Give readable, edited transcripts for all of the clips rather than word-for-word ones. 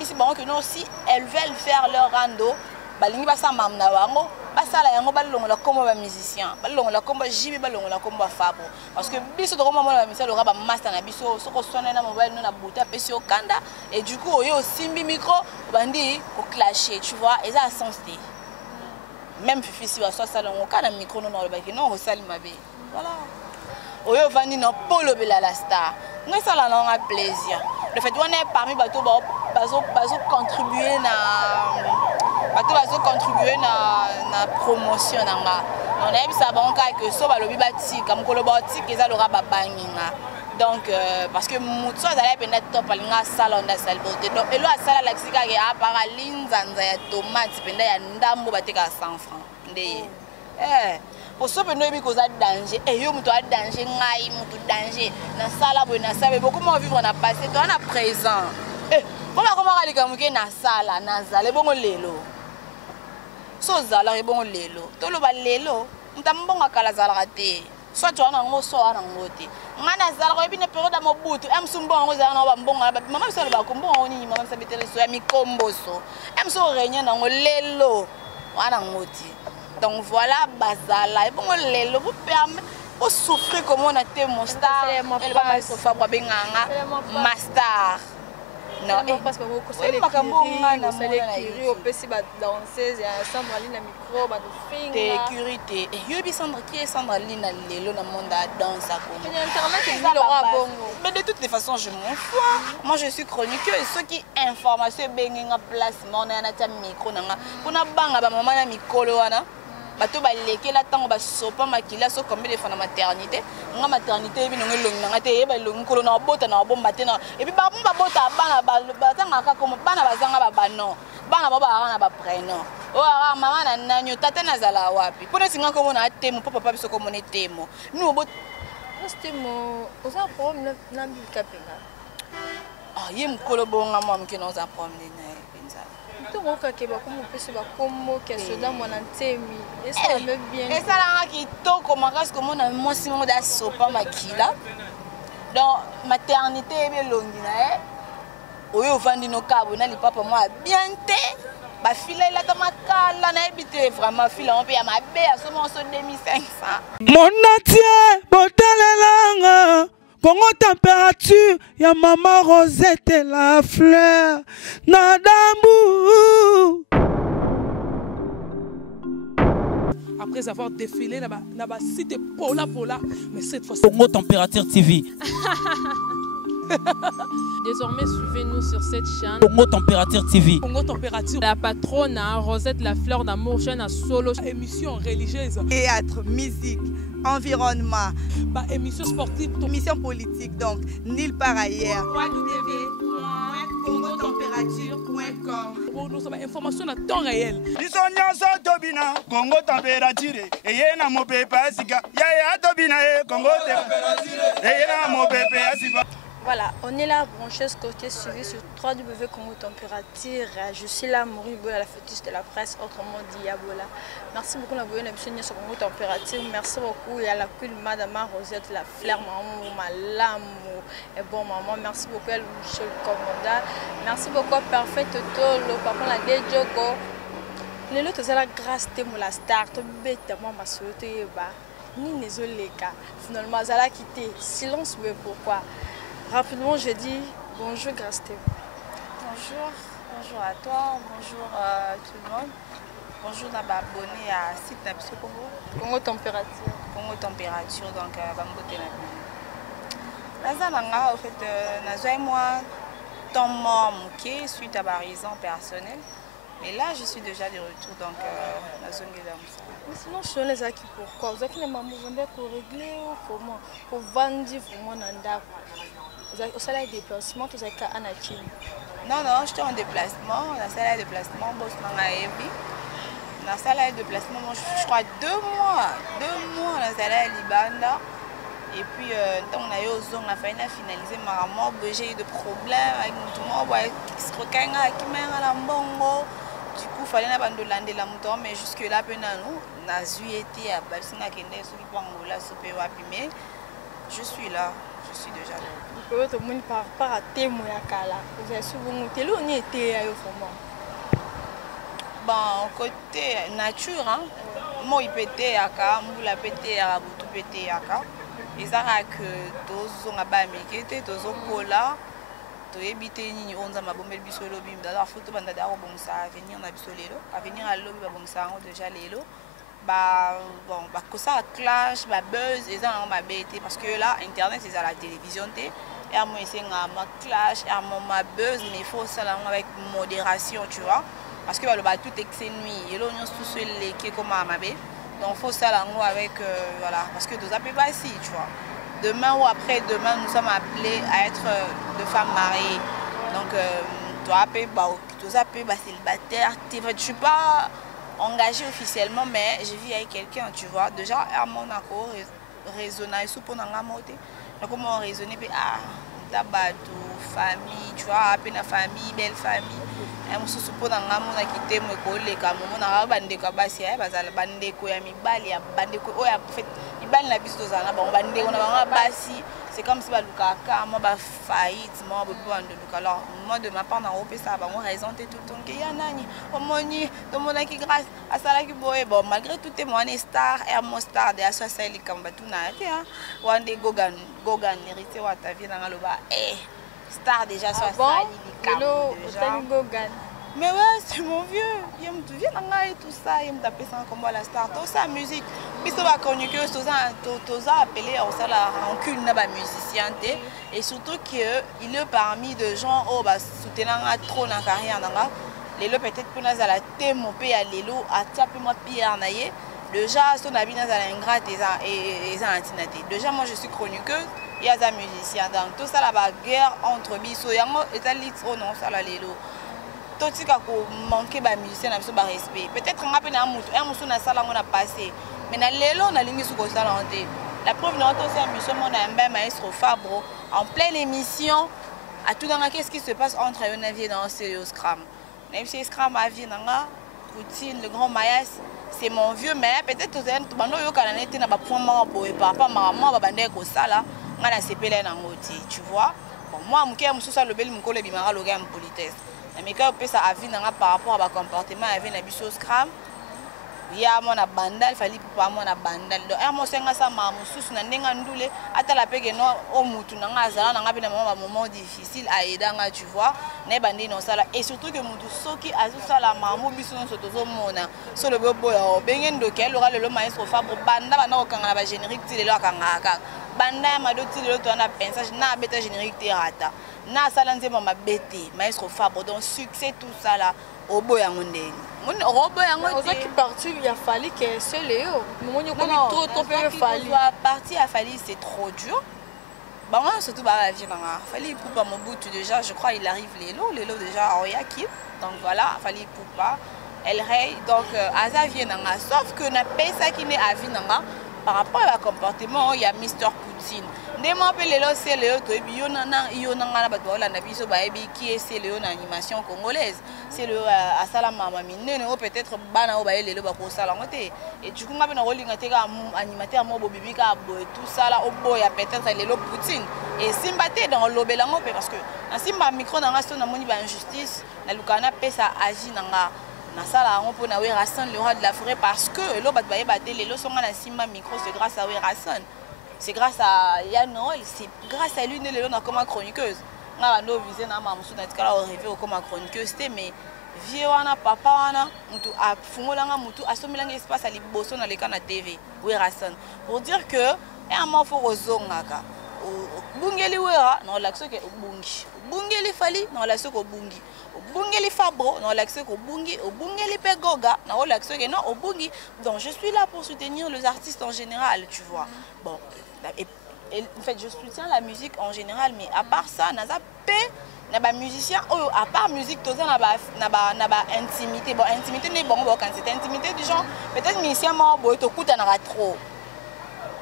Ici, bon, que nous, si elles veulent faire leur rando, balingi basa mamna wango, basa la yango balongo la comme ba musicien, balongo la comme jibi balongo la comme ba fabo. Parce que biso to comme ba musicien le raba master na biso, soko sona na mobile na buta pesi okanda et du coup oyo simbi micro, bandi ko clasher, tu vois, et ça a sens de. Même Fifi si wa so salongo kana micro non le baki non osali mabe. Voilà. Oyo vandi no polo bela la star. Nous ça la non a plaisir. Le fait on est parmi bateau bazo contribuer na promotion nanga. On a vu ça bon cas que so ba lobi bati comme ko lo bati que ça le raba banginga. Donc parce que muto azala penda top alinga salon da salbote. Donc elo asala la kisika ke apara linzanza ya tomate penda ya ndambo bateka 100 francs. Ndeye. Pour ça que nous avons danger et yo muto a danger ngai muto danger na sala bo na sabe beaucoup moins vivre na passé toi na présent comment alika muke na sala na zala bongo lelo so zala bongo lelo to lo ba lelo mtambonga kala zala rate soit tu ana ngo so ana ngote ngana zala ko bine période mo butu em sumbongo zala na ba mbonga mama so ba kumbongo ni mama sa betele so ya mikomboso em so renya na ngo lelo ana ngoti. Donc voilà, bazala. Et bon, le vous permet de souffrir comme on a été mon star. Elle va se faire ma star. Non, parce que vous connaissez les curies, vous pouvez danser, Sandra Line micro, sécurité. Et yo bi Sandra qui est Sandra Line lelo na monde danse à Congo. Mais internet est Laura Bongo. Mais de toutes les façons, je m'en fous. Moi je suis chroniqueur et ceux qui information benga placement na na ta micro nanga. Pona banga ba maman na mikolo wana. Bato baleke la tango ba sopa makila so combien de fois na maternité nga maternité bi nongo longi nga te yeba longi kolo na bota na bomba te na et puis ba bomba bota bana ba tanga ka comme bana bazanga ba bano bana ba ba na ba prénom o ara mama na nanyo tata na zala wapi pona singa ko na temo papa biso ko mona temo nous bo temo oza problème na bi kapenga ah yem kolo bonga mam ki no za problème na on a qui comme que soda mon antemi et ça me bien et ça là qui to comment est-ce que mon moi si mon da sopa makila donc maternité be longi na oyo vandi no kabo na li papa moi bien te ba fila la ta makala na ebité vraiment fila on peut ya mabe à so 2500 mon natie botalelanga Congo température, ya maman Rosette et la fleur, Nadambu. Après avoir défilé, na ba site Pola, mais cette fois Congo Température TV. Désormais, suivez-nous sur cette chaîne. Congo Température TV. Congo Température. La patronne, Rosette la fleur d'amour, chaîne à solo. Émission religieuse. Théâtre, musique, environnement. Bah, émission sportive. Émission politique, donc, nulle part ailleurs. www.congotempérature.com. Nous avons information à temps réel. Congo Température. Et y a mon pépé Asika. Ya Tobina, Congo Température. Et y a mon pépé Asika. Voilà, on est là, branché côté suivi sur www.Congo Température. Je suis là, Maurice Bola, la fétiche de la presse, autrement dit Yabola. Merci beaucoup d'avoir vu l'émission sur Congo Température. Merci beaucoup et à la queen Madame Rosette, la fleur, maman, malam, et bon maman. Merci beaucoup, elle, monsieur le commandant. Merci beaucoup, Parfait Tolo, papa, la Dejoko. Les autres, c'est la grâce de la star, tu bête, moi, ma soeur, tu es bas. Ni les cas. Finalement, ça a quitté. Silence, mais pourquoi? Rapidement, je dis bonjour Grasté. Bonjour à toi, bonjour à tout le monde. Bonjour à abonné à site Nabso Congo Température. Congo Température, donc Bambote Nazananga, en fait, Nazoa et moi, temps mort mouqué suite à ma raison personnelle. Mais là, je suis déjà de retour, donc Nazongue Damsa. Mais sinon, je suis les acquis pourquoi? Vous avez les mamans pour régler ou comment? Pour vendre, pour mon anda. Au salaire de déplacement, tu as un acquis? Non, je suis en déplacement. On a salaire de déplacement, boss Mangaebi. On a salaire de déplacement, je crois 2 mois. 2 mois, on a salaire Libanda. Et puis, on a eu aux zones, on a finalisé ma maman. J'ai eu des problèmes avec tout le monde. Qui se recaille qui m'a la bongo. Du coup, il fallait abandonner la mouton, mais jusque-là, on a été à Balsina Kende, ceux qui sont en Angola, mais je suis là. je suis déjà là. Tout le monde par rapport à témoin à Kala. Vous avez souvent été là, on était à Yofomo. Bon, côté nature, hein, moi il pété à Ka, moi pété à Butu pété à Ka. Et ça a que tous on a pas américain, tous on cola, tous habité ni on a ma bombe bisolo bim. D'ailleurs, photo banda d'aro bon ça venir na bisolelo, à venir à lobby bon ça on déjà lélo. Bah bon, bah que ça clash, bah buzz, et ça on m'a bêté parce que là internet c'est à la télévision té. Et à moi c'est un clash, et à moi ma buzz, mais il faut ça là avec modération, tu vois. Parce que le tout excès nuit et là on tous les qui comme à mabé. Donc faut ça là avec voilà parce que nous appelons pas ici, tu vois. Demain ou après demain nous sommes appelés à être de femmes mariées. Donc toi appelé bah tous appelés bah célibataire, je suis pas engagée officiellement mais je vis avec quelqu'un, tu vois. Déjà à Monaco raisonner sous pour n'en monter. Donc comment raisonner ah tabatou famille, tu vois, à peine la famille, belle famille. Et moi, je suis pour n'en avoir quitté mon collègue, mon arabe, bande quoi, basi, bazal, bande quoi, mi bali, bande quoi, oh, en fait, il bande la bise aux anna, bon, bande, on a un basi, c'est comme si bah Luka, moi bah faillite, moi bah bon de Luka. Alors moi de ma part dans Europe ça, bah moi raison tout le temps que y a nani, au moni, de mon qui grâce à ça là qui boit, bon malgré tout est moi star, et mon star de associer les comme tout na, hein, one day Gogan, hérité ou ta vie dans le bas, star déjà soit ça, Gogan. Mais ouais, c'est mon vieux. Il me dit, viens et tout ça, il me tape ça comme la star. Tout ça, musique. Puis ça va connu que tout ça appelé à la rancune de musicien. Et surtout qu'il est parmi de gens qui soutenant trop dans la carrière. Les lots peut-être pour nous à la thème, on peut aller l'eau à taper moi pierre naïe. Déjà, son habit dans la ingrate et ça antinaté. Déjà, moi je suis chroniqueuse. Il y a des musiciens. Donc tout ça, la guerre entre Bisso et Italie, oh non, ça là les lots. Tout ce qui a manqué de musiciens, on a besoin de respect. Peut-être qu'on a un salle on a passé. Mais dans les lots, on a ligne sur le salon. La preuve, nous avons un musicien, on a un maestro Fabro. En pleine émission, à tout dans qu'est-ce qui se passe entre un avion dans le Scram. Même si Scram a vu Poutine, le grand Mayas, c'est mon vieux, mais peut-être que tu as un point tu vois. Bon, moi, je suis le bel politesse. Mais quand on ça avis par rapport à mon comportement avec la biso scram, il y a mon bandal, il fallait pas mon bandal. Donc, moi c'est ça ma sous na ndenga ndule ata la pege no o mutu na ngazala na ngapi na moment difficile à aider tu vois. Ne bandi non ça là et surtout que mutu soki azu sala mamu biso no sotozo mona. So le bobo ya bengendo kel aura le maestro Fabro banda bana okanga ba générique ti le lo kanga banda madoti le to na pensage na beta générique ti rata. Na sala nzema mabete maestro Fabro donc succès tout ça là au boya ngondeni mon robo yango oza qui parti il a fallu que c'est Léo mon yo comme trop fallu parti a fallu c'est trop dur bah moi surtout bah la vie nanga fallu poupa mon bout déjà je crois il arrive Lélo déjà Oyaki donc voilà fallu poupa elle rey donc aza vie nanga sauf que na pesa qui n'est à vie nanga par rapport à comportement il y a Mr Poutine ndemo appelé c'est Léo to biyo nana na bato la na biso ba ebi qui est c'est Léo na animation congolaise c'est le à salama minene ou peut-être bana o ba Léo ba ko sala ngote et du coup ngabe na rolinga te ka animateur mo bobibi ka bo et tout ça là au boya peut-être Léo Poutine et simbaté dans lobela ngo parce que en simba micro na ngaso na moni ba injustice na lukana pesa agi nanga na sala on peut na Werason le roi de la forêt parce que lo bat ba batté les lo songa na simba micro c'est grâce à Werason. C'est grâce à Yann Noël, c'est grâce à lui que nous avons comme chroniqueuse. Nous avons visé dans ma moussou comme chroniqueuse, mais vieux wana papa wana mutu a fungolanga mutu a somilanga espace à liboso na leka na TV. Werason pour dire que un moment faut ozongaka. Bungeli wera na lakso ke bungi. Bungeli fali na lakso ko bungi. Bungeli Fabro na lakso ko bungi, bungeli pegoga na lakso ke non bungi. Donc je suis là pour soutenir les artistes en général, tu vois. Bon, et en fait je soutiens la musique en général mais à part ça naza pe na ba musicien à part musique toza na ba intimité bon intimité n'est bon quand c'est intimité du genre peut-être musicien mo boy to kuta na trop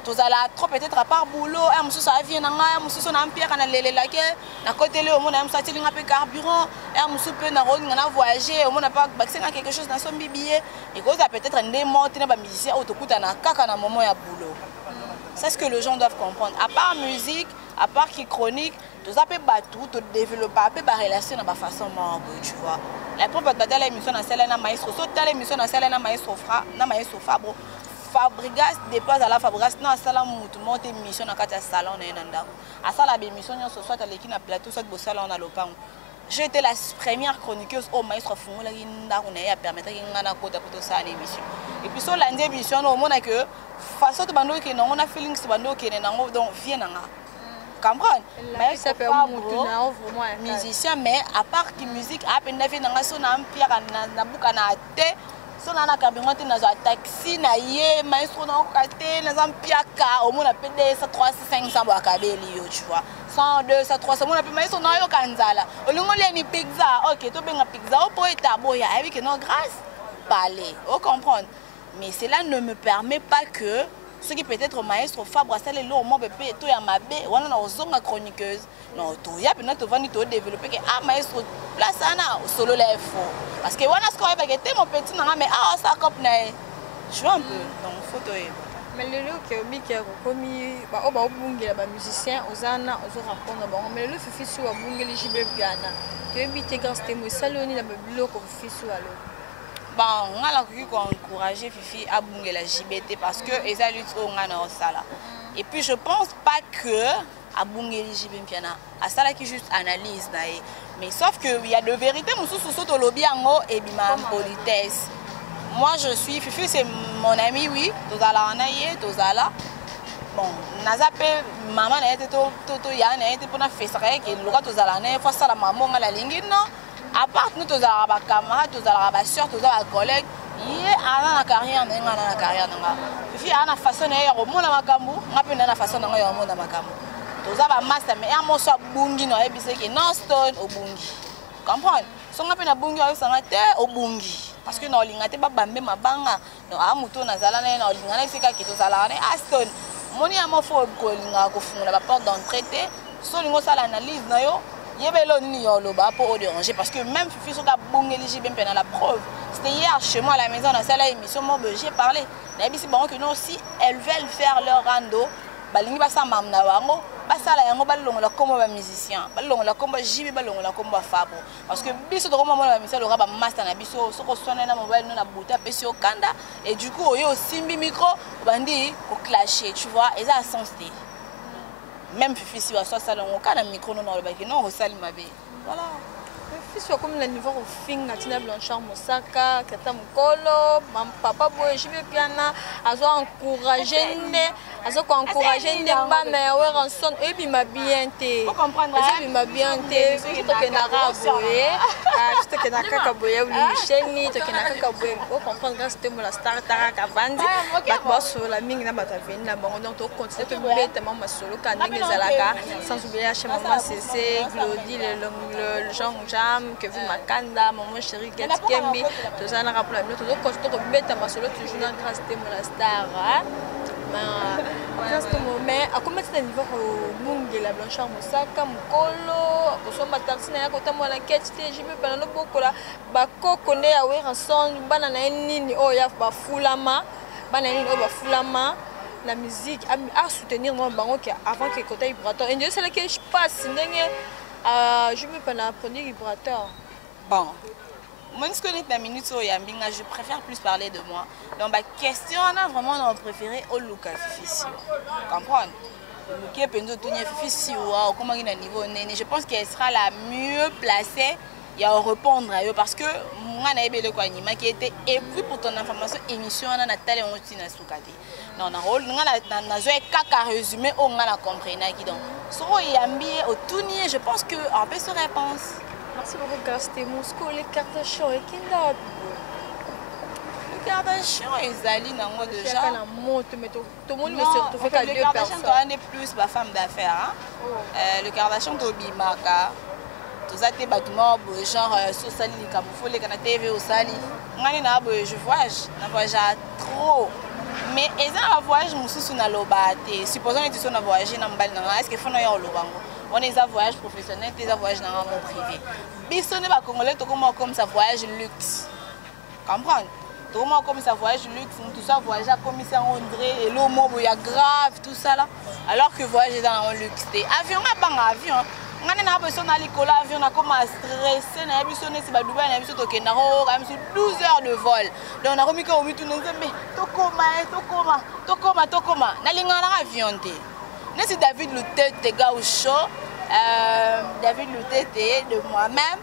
toza la trop peut-être à part boulot et mususu ça vient na nga mususu na mpia kana lele lake na côté le mona mususu atilinga pe carburant et mususu pe na road na voyager on n'a pas baxenga quelque chose na son billet et cause peut-être ndé monte na ba musicien to kuta na kaka na moment ya boulot. C'est ce que les gens doivent comprendre. À part musique, à part qui chronique, tout ça peut battre, tout développer, peut pas relation de façon membre, tu vois. La première fois que l'émission dans celle-là, maestro, soit l'émission dans celle-là, maestro Fabro, Fabregas dépose à la Fabregas, non, ça là, tout le monde émission dans le salon, à ça la émission, ce soit à l'équipe à plateau, soit au salon à l'opang. J'ai été la première chroniqueuse au maestro Fungo, là, qui a permis de faire une émission. Et puis sur l'année émission, on a que façon de bando qui on a feeling ce bando qui est donc vient là. Comprendre? Mais ça peut vraiment musicien, mais à part qui musique, à peine fait dans son empire na buka na te, son na carburant na zo taxi na ye, maestro na okate na zampiaka, au moins a payé ça 300 500 ba kabeli yo, tu vois. 100 200 300 mon a payé maestro na yo kanzala. Olingo le ni pizza, OK, to benga pizza, o po eta boya, avec non grâce. Parler, vous comprenez? Mais cela ne me permet pas que ceux qui peut-être maestro Fabre ça les lots moi bébé toi ya mabé on a une chroniqueuse non toi ya peut-être vendre tout développer que ah maestro place ana solo les faux parce que on a ce qu'on va que mon petit non mais ah ça cop na je vois un peu donc photo mais le lieu que mi qui a commis ba o ba bungela ba musicien ozana ozo répondre bon mais le fifi sur ba bungeli jibe piana tu bi te quand c'était moi saloni na ba biloko fifi sur alors. Bon, on a encouragé Fifi à bouger la JBT parce que les lutte au sala. Et puis je pense pas que à bouger la JBT à ça qui juste analyse mais sauf que il y a de vérité mon sous lobby en et bima politesse. Moi je suis Fifi c'est mon ami oui, tozala anaye tozala. Bon, nazape maman na été to ya na été pour na fesere que le gars tozala na fois ça la maman la lingi non. À part nous, tous les camarades, tous les soeurs, tous les collègues, il y a une carrière, il y a une carrière. Il y a une façon de faire au monde à Makambu, il y a une façon de faire au monde à Makambu. Tous les master, mais il y a un mot bungi, non stone au bungi. Comprendre? Si on a un bungi, on a un bungi. Parce que nous avons un bambé, ma banga, nous avons un mouton, nous avons un stone. Mon y a mon faux la porte d'entrée, si on a l'analyse, pour déranger parce que même Fifi sur la bonne éligible dans la preuve c'était hier chez moi à la maison dans cette émission j'ai parlé c'est bon que nous aussi elles veulent faire leur rando balingi basa mamna bango basala yango balongola comme ba musicien balongola comme jibi balongola comme ba fabo parce que biso to comme ba musicien lora ba master na biso soko sona na mobile na buta pesi au kanda et du coup oyo simbi micro bandi au clasher tu vois et ça a sens même Fifi si va soit salon au cas d'un micro non le non au salle ma vie voilà Fifi soit comme le niveau au fin Natina Blanchard Mosaka Kata Mukolo mam papa boy jibe piana azo encourager ne ba mais ouais ranson et puis ma bien té faut comprendre et ma bien té qui to que na raboye tu to que na kaka boye ou cheni to que na kaka boye faut comprendre grâce à moi la star taraka bandi ba boss la mingi na bata veni na bango donc to continuer to bête maman solo kaninga zalaka sans oublier chez maman c'est Glody le Jean Jam que vu Makanda maman chérie Get Kembi to ça na rappela to continuer to bête ma solo toujours grâce à moi la star mais à combien de niveau au Mungi la Blanchard Mosaka Mukolo kusoma taxi na yako tamu na ketch jibe bana bokola bakoko ne ya weranson bana na nini o ya ba fulama bana nini o ba fulama la musique à soutenir moi bango qui avant que côté vibrateur et c'est là que je passe ndenge je me prends à prendre vibrateur bon moi je connais la minute sur Yambinga je préfère plus parler de moi donc ma question on a vraiment non préféré au Lucas Fifi comprendre qui est pendant tout Fifi ou comment il a niveau néné je pense qu'elle sera la mieux placée et à répondre à eux parce que moi na ebele ko anima qui était et puis pour ton information émission na Nathalie on na sukati non na rôle na zo kaka résumé on na comprendre qui donc so yambi au tournier je pense que en peu se réponse. Merci beaucoup Gasté Moscou les Kardashian et Kinda les Kardashian ils allient dans moi déjà la monte mais tout le monde ne se retrouve qu'à deux personnes toi on est plus ma femme d'affaires le Kardashian Tobi Maka tous ces bâtiments genre social les camouflés les canapés TV au sali ngani na je voyage trop mais ils ont un voyage mususu na lobate supposons que tu sois na voyager na mbali na est-ce que faut na yo lobango on est un voyage professionnel des voyages dans un privé biso ne ba congolais to comme ça voyage luxe comprendre Comment comme ça voyage luxe, tout ça voyage comme ça André et l'homme il y a grave tout ça là. Alors que voyager dans un luxe, avion à avion. On a besoin d'aller coller avion, on a comme à stresser, on a besoin de se battre, on a besoin de Kenya, on a besoin de 12 heures de vol. Donc on a remis comme tout le monde mais tokoma, na linga na avion te. Nesi David Lutete gars au show, David Lutete de moi-même.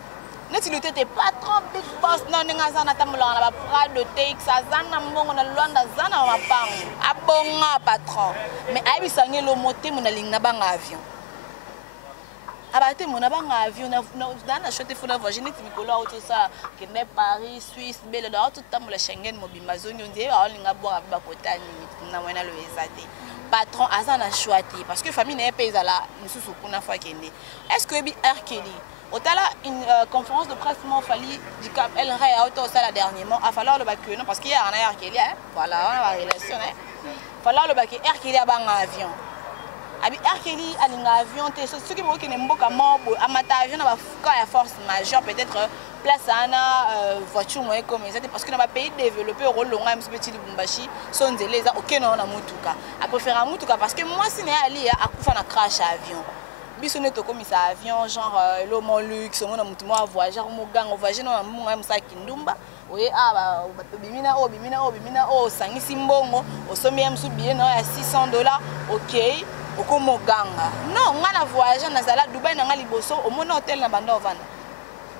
Neti Lutete patron big boss non ninga sana tamula na ba de TX azana mbongo na Luanda zana mapang. Abonga patron. Mais aibi sange lo moté mona linga banga avion. Abate mona banga avion na chote fona voyage neti mikolo auto ça que ne Paris, Suisse, belle dans tout temps la Schengen mobimba zone on dit ba linga boa ba kotani na mona lo ezate. Patron azana choité parce que famille n'est pas là mususu kuna fois kende. Est-ce que bi Arkeli au tala une conférence de presse mon fali du Cap El Rey a auto ça la dernièrement a falloir le bac non parce qu'il y a un Arkeli voilà on a relation falloir le bac Arkeli a bang avion abi Arkeli a un avion te ceux qui me qui n'emboka mambo amata avion na ba fuka ya force majeure peut-être place ana voiture moyen comme ça parce que dans ma pays développé au longa un petit Lubumbashi sont les OK non na mutuka a préférer mutuka parce que moi si n'est ali a kufa na crash avion bisone to comme ça avion genre le mon luxe on a mutu moi voyager mo gang voyager no mo msa kindumba oye aba bimina o sangisi mbongo osomi msu billet na ya $600 OK okomo ganga non ngana voyager na sala Dubai na ngali boso au mon hôtel na banda ovanda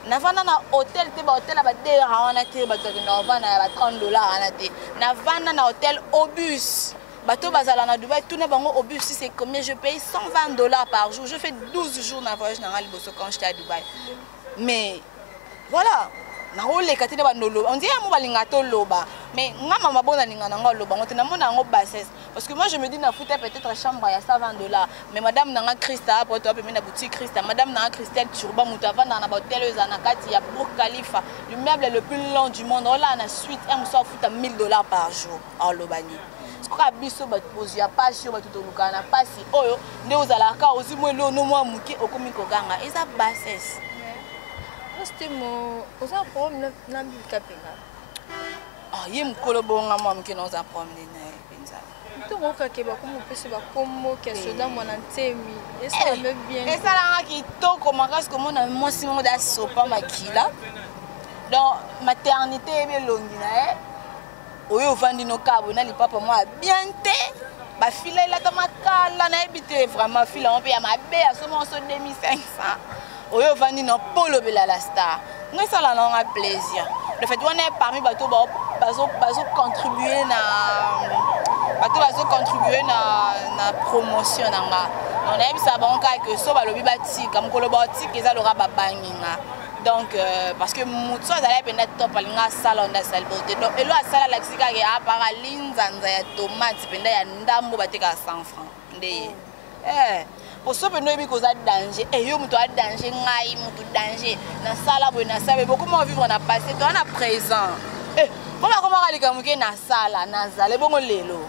na vanda na hôtel te ba hôtel ba de wana te ba to na ovanda ba $30 ana te na vanda na hôtel Obus. Bateau bazala na Dubaï, tout n'est pas au bus, c'est combien je paye $120 par jour. Je fais 12 jours dans voyage dans Aliboso quand j'étais à Dubaï. Mais voilà, on dit que mais parce que moi je me dis peut-être chambre il y a $120 mais madame nanga Christa pour toi la boutique Christa madame nanga Christelle Turba mutava dans la hôtel Zanakati ya Burj Khalifa le meuble le plus long du monde là on a suite elle me sort $1000 par jour en Lobani. Kwa biso batpozi ya pasi ba tutoluka na pasi oyo nde ozalaka ozimwe lo no mwa muke okomi koganga eza bassesse. C'était mon oza problème na bikapenga. Ah yem kolobonga mwa muke na oza problème na penza. To ngoka ke ba komo pesi ba komo ke soda mwana ntemi. Et ça me bien. Et ça là qui to commence comme on a moi si mon da sopa makila. Donc maternité be longi na oyo vandi no kabo na lipapa moi bien te ba fila la tamakala na ebité vraiment fila on peut ya mabe ya somo so 2500 oyo vandi no polo bela la star nous ça là on a plaisir le fait on est parmi bato bazo contribuer na promotion nanga on a bisa bon ka que so ba lobi bati comme ko lo bati ke za lo ra ba banginga. Donc parce que mutu azala penda top alinga salon da salbote donc elo asala la kisika ke apara linzanza ya tomate penda ya ndambo bateka 100 francs ndeye pour so pendo ebi koza danger yo mutu a danger ngai mutu danger na sala bo na sabe beaucoup moins vivre na passé to na présent comment alika muke na sala na zale bongo lelo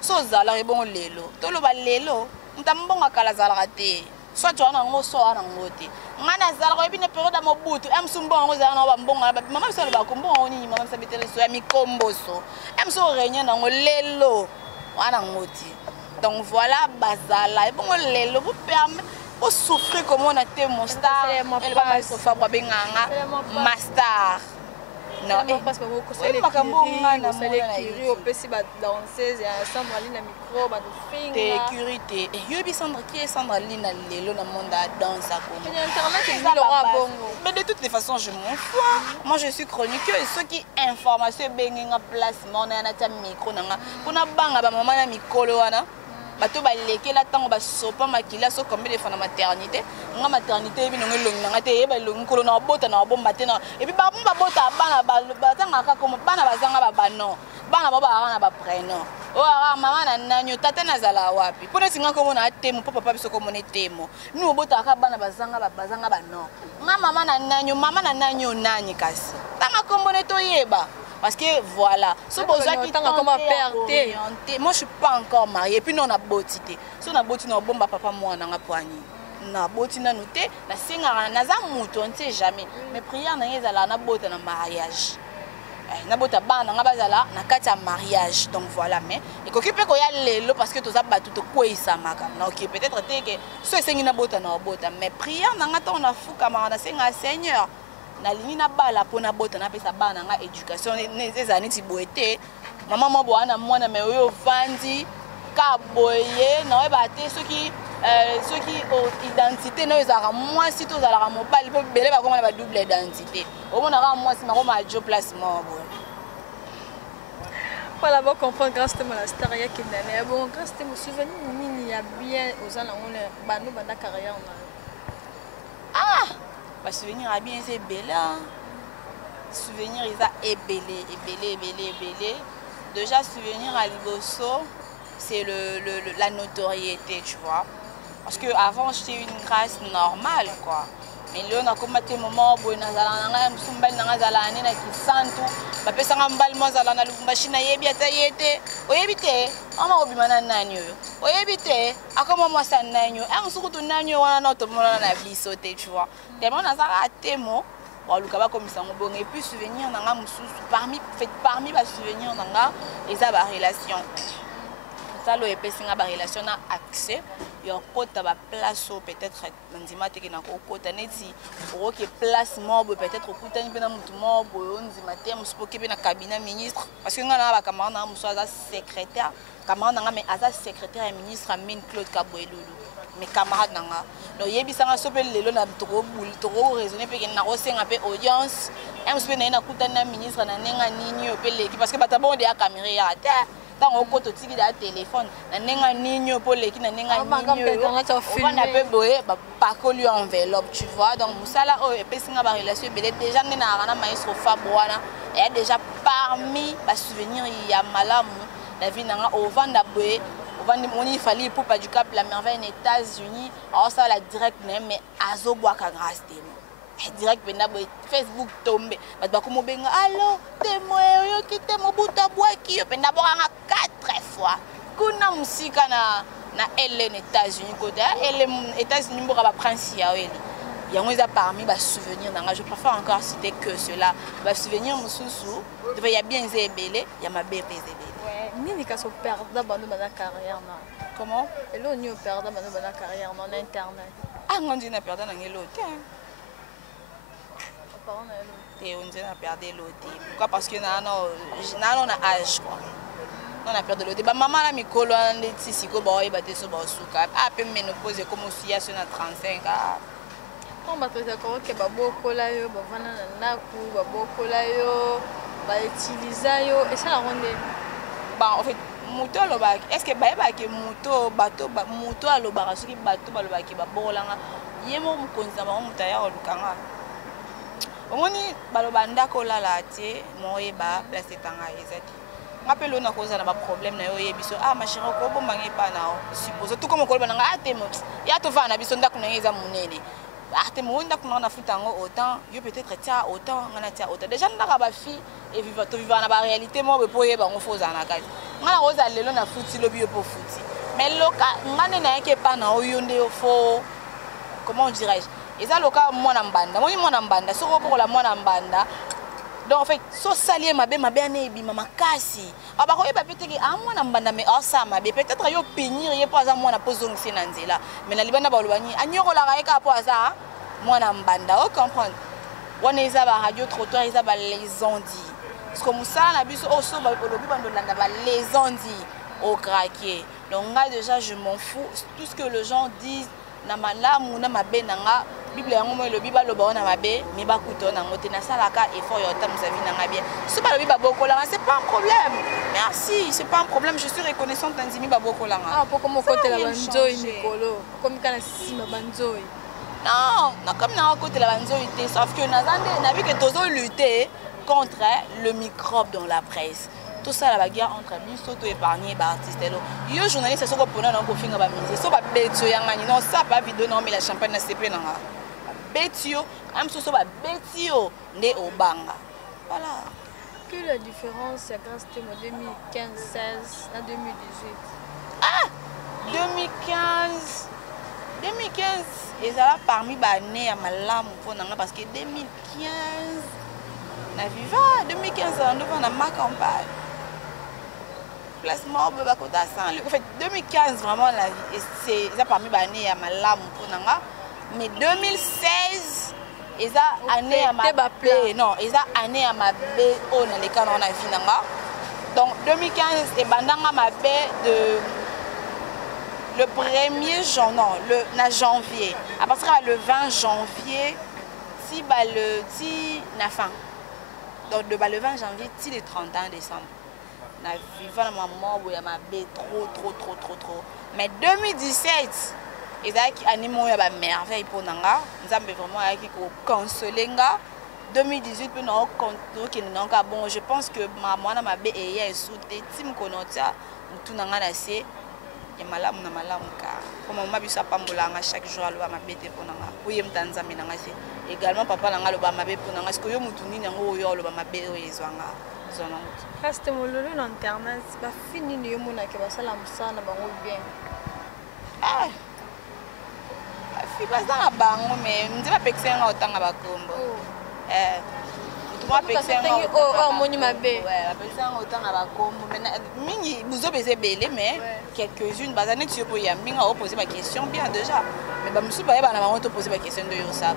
so zala e bongo lelo to lo ba lelo mtambonga kala zala te soit tu as un mot soit un mot ngana zala ko ebine période mo butu emsumbo ngo zala na ba mbonga mama biso ba kombo oni mama biso betele so ya mikomboso emso renya na ngo lelo wana ngoti donc voilà bazala et bon lelo vous permet pour souffrir comme on a été mon star elle va se faire ba benganga master non parce que vous connaissez les kiri au pesi ba danseuse ya Sandra Lina micro ba finga sécurité et yobi Sandra qui est Sandra Lina lelo na monde danse à Congo internet et Laura Bongo mais de toutes les façons je m'en fous moi je suis chroniqueur et ceux qui information bengenga place mon na ta micro nanga pona banga ba mama na mikolo wana bato baleke la tango ba sopa makila so combien de fois na maternité nga maternité bi nongo longi nga te yeba longi kolo na bota na bomba te na et puis ba bomba bota bana ba tanga ka comme bana bazanga ba bano bana ba ba na ba prénom o ara mama na nanyo tata na zala wapi pona singa ko mona temo papa biso ko mona temo ni obota ka bana bazanga ba no nga mama na nanyo nani kasi tanga ko mona to yeba. Parce que voilà, ce besoin qui moi je suis pas encore mariée, puis nous on a botité. Si on a botité, on a bomba papa moi on a poigné. Na botina noté, na singa na za muto on sait jamais. Mais prière na yeza la na botte na mariage. nabota bana nga bazala na kati ya mariage. Donc voilà, mais ekoki pe ko ya lelo parce que toza batu to kweyisamaka. Na OK, peut-être que so esengi nabota na obota, mais prière nanga to na fuka na senga Seigneur. Na lingi na bala pona bota na pesa bana nga éducation ezani ti boete. Maman mo boana mwana me oyo vandi ka boye na ba te soki identité no ezaka moi si to zala mobile pe belé ba komona ba double identité. Au moins na moi si mako ma job place mo bo. Voilà, bon comprendre grâce à la star ya kindane. Bon grâce à mon souvenir nini ya bien aux ans on bando banda carrière on. Ah, ba souvenir a bien c'est belé. Souvenir ils a ébélé. Déjà souvenir à Liboso, c'est la notoriété, tu vois. Parce que avant j'étais une grâce normale quoi. Mais là on a commencé moment où nazala nanga msumbali nanga zala nena kisantu ba pesa ngambali mozala na lubumbashi na yebi atayete oyebite ama obimana nani oyo oyebite akoma mwasa nani oyo amsukutu nani wana na otomona na biso te tu vois. Tellement nazala temo waluka ba komisa ngobonga et puis souvenir nanga mususu parmi ba souvenir nanga eza ba relation. Ça le epesinga ba relation na accès yo kota ba place peut-être ndima te na ko kota neti o ke place mobo peut-être okutani pe na mutu mobo ndima te musipoke pe na cabinet ministre parce que ngana ba camarade na muso aza secrétaire camarade nga mais aza secrétaire et ministre Amin Claude Kabouelulu mes camarades nanga no yebisanga sope lelo na trop raisonner pe na ko senga pe audience et musipe na kutani na ministre na nenga nini pe leki parce que batabo de ya caméra ya terre. Tant au côté de la téléphone, na nenga nino pour les qui na nenga nino, on a peu boé, pas collé enveloppe, tu vois. Donc musala oh et puis singa ba relation déjà né na rana maestro Fabouana et déjà parmi ba souvenir il y a malamu la vie nanga au vanda boé, au vanda moni fallait pour pas du Cap la merveille aux États-Unis, alors ça la direct mais azo bois ka grâce direct bena boy Facebook tombe bat bakomo benga allo témoin yo ki te mobuta boaki yo bena boranga 4 fois kuna musika na LN États-Unis côté LN États-Unis mboka ba prince ya eli yango eza parmi ba souvenir nanga je préfère encore citer que cela ba souvenir mususu devait ya bien zebele ya mabe pezebele ouais nini ka so perdre bando bana carrière na comment elo ni o perdre bando bana carrière na internet ah ngondi na perdre na ngelo te. Et on dit qu'on a perdu l'autre. Pourquoi? Parce que nous avons âge. On a perdu l'autre. Maman a mis colo en ici, qu'on va y battre sur le souka. Après, nous posons comme si à 35 ans. On va traiter comme que babo cola yo, bavana na naku, babo cola yo, ba utiliser yo. Et ça la ronde. Bah en fait, moto alobak. Est-ce que ba que moto bateau moto alobak ce qui bateau balobak ki babo langa. Yemo mukonza ba mutaya olukanga. Omoni balobanda kola la tie moyeba place tanga ezati ngapelo na koza na ba problème na yo yebiso ah ma chérie ko bomba ngepa na suppose tout comme koloba nga atemo ya to va na biso ndako na yeza munene atemo ndako na futango autant yo peut-être tia autant ngana tia autant déjà ndaka ba fille et vivre na ba réalité mo be poye ba ngofoza na kati ngana koza lelo na futi lobi yo po futi mais loka ngane na yeke pa na oyo nde fo comment dirais-je. Et ça, le cas, moi, je suis so pour moi, donc, en fait, so salier ma bien ébi, ma kasi. Ah, bah, il peut-être que moi, mais ça, ma peut-être yo pénir, il pas à moi, na pose donc c'est nanzela. Mais na libana balwani, anyoro la raika pour ça, moi, vous comprenez? On est à la radio trottoir, ils ont les ondis. Parce que Moussa, on a vu au so, les ondis au craqué. Donc, déjà, je m'en fous. Tout ce que les gens disent, na malamu na mabe nanga Bible yango mo lobi ba loba na mabe mais ba kuto na ngote na salaka effort yo ta musavi nanga bien so ba lobi ba bokola c'est pas un problème merci c'est pas un problème je suis reconnaissante tanzimi ba bokola ah pour comme côté la banzoi Nicolo comme kana sima banzoi non comme na côté la banzoi té sauf que na vu que tozo lutter contre le microbe dans la presse. Tout ça, la bagarre entre amis, surtout épargné par artistes. Yo journaliste, c'est ce qu'on peut faire pour finir la musique. So ba betio yangani, non ça pas vidéo non mais la champagne na CP nanga. Betio, am so ba betio né au banga. Voilà. Quelle est la différence grâce à 2015, 16 à 2018? Ah, 2015 et ça va parmi les années à malamu parce que 2015 na viva 2015 nous na ma campagne placement ba kota sans en fait 2015 vraiment la vie c'est ça parmi ba année ya malamu ponanga mais 2016 eza année ya ma non eza année ya ma bé on na les canons na vie nanga donc 2015 et bandanga ma bé de le 1er janvier non le janvier à partir du 20 janvier si ba le ti na fin donc de le 20 janvier ti le 31 décembre na vivant na maman boya ma bé trop mais 2017 ezaki animo ya ba merveille pour nanga nzambe vraiment ayaki ko consoler nga 2018 pe na konto ki nanga bon je pense que maman na ma bé eya soute tim konotia mutu nanga na se ya malamu na malamu ka comme maman biso apambolanga chaque jour alo ma bé te pour nanga oye mtanzambe nanga se également papa nanga lo ba ma bé pour nanga parce que yo mutu nini ngo yo lo ba ma bé oyezwanga zona mutu reste mololo na internet ba fini ni yo mona ke ba sala musana bango bien ah fiba za bango mais nzeba peksenga otanga bakombo tuma peksenga oh moni mabe ouais peksenga otanga bakombo mais mingi buzo beze belé mais quelques-unes bazane tu peux ya minga poser ma question bien déjà mais ba musu ba na bango to poser ma question de yo ça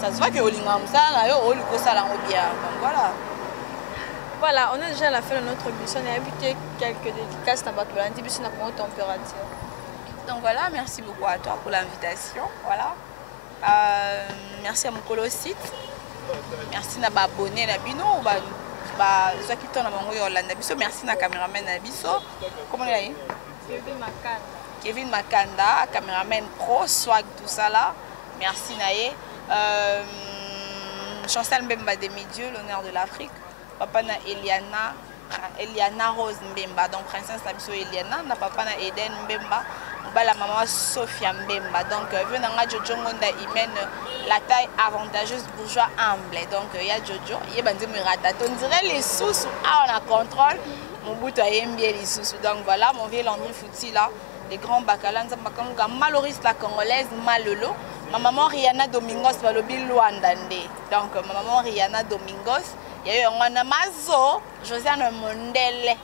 ça se voit que olinga musala yo oliko sala ngo bien donc voilà. Voilà, on est déjà à la fin de notre émission. On a invité quelques dédicaces dans Batolandi, puis c'est pour température. Donc voilà, merci beaucoup à toi pour l'invitation. Voilà. Merci à mon colossite. Merci à abonné à Bino. Ceux qui tournent à mon Yolanda Biso. Merci à caméraman Biso. Comment il est? Kevin Makanda, caméraman pro, swag, tout ça là. Merci Naye. Chancel Mbemba Demi-Dieu, l'honneur de l'Afrique. Papa na Eliana Rose Mbemba, donc princesse Nabiso Eliana, na papa na Eden Mbemba, la maman Sophia Mbemba. Donc venanga Jojo Ngonda Imen la taille avantageuse bourgeois humble. Donc il y a Jojo, il y a Bandi Murata. On dirait les sous on a contrôle. Mon bout a bien les sous. Donc voilà mon vieux Landry Fouti là, les grands bacalans, Maloris la congolaise Malolo. Ma maman Rihanna Domingos Balobi Luandande. Donc ma maman Rihanna Domingos. Il y a eu un Mazo, Josiane Mondele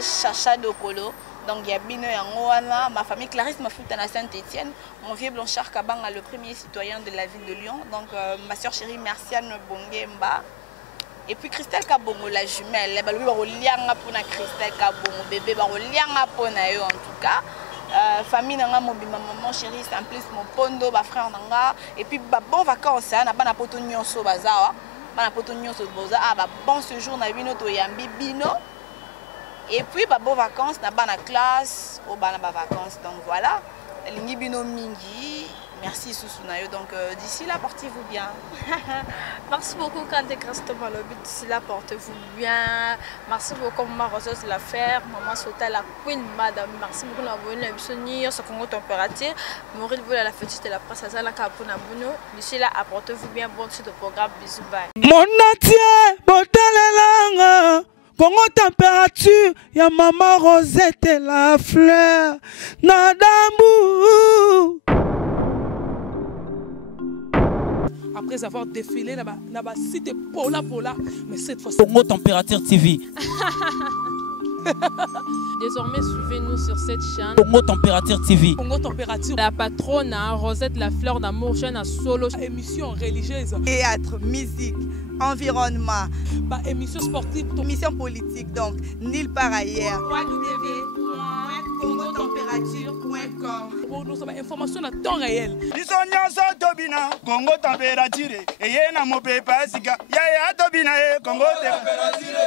Chacha Dokolo. Donc il y a Bino Yangoana, ma famille Clarisse Mafouta à Saint-Étienne, mon vieux Blanchard Kabanga, le premier citoyen de la ville de Lyon. Donc ma soeur chérie Merciane Bongemba. Et puis Christelle Kabongo, la jumelle. Elle va lianga pour Christelle Kabongo, bébé va lianga pour nayo en tout cas. Famille nanga mobima maman chérie Simplice mon pondo ba frère nanga et puis ba bon vacances na bana poto nyonso bazawa. Bon séjour na bino to yambi bino et puis bon vacances na bana classe au bana vacances donc voilà lingi bino mingi merci Susunayo donc d'ici là portez-vous bien. Merci beaucoup Kandé Christophe Lobi, d'ici là portez-vous bien. Merci beaucoup maman Roseuse de l'affaire, maman Sota la queen madame. Merci beaucoup d'abonner à Bissoni sur Congo température. Maurice Boula la fête de la presse à Zala Kapuna Buno. D'ici là portez-vous bien, bon suite de programme, bisous bye. Mon atier botalelanga Congo température ya maman Rosette la fleur Nadambu. Après avoir défilé dans site Pola, mais cette fois Congo Température TV. Désormais, suivez-nous sur cette chaîne. Congo Température TV. Congo Température. La patronne Rosette la fleur d'amour, chaîne à solo. Émission religieuse. Théâtre, musique, environnement. Émission sportive. Émission politique, donc nulle part ailleurs. Pour nous avons information à temps réel. Tobina, Congo Température. Et y'a na mo pepa sika. Ya tobina Congo Température.